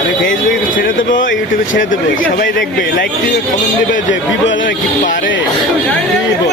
আমি ফেসবুকে ছেড়ে দেবো ইউটিউবে ছেড়ে দেবো। সবাই দেখবে লাইক দিবে কমেন্ট দেবে যে বিবো কি পারে? বিবো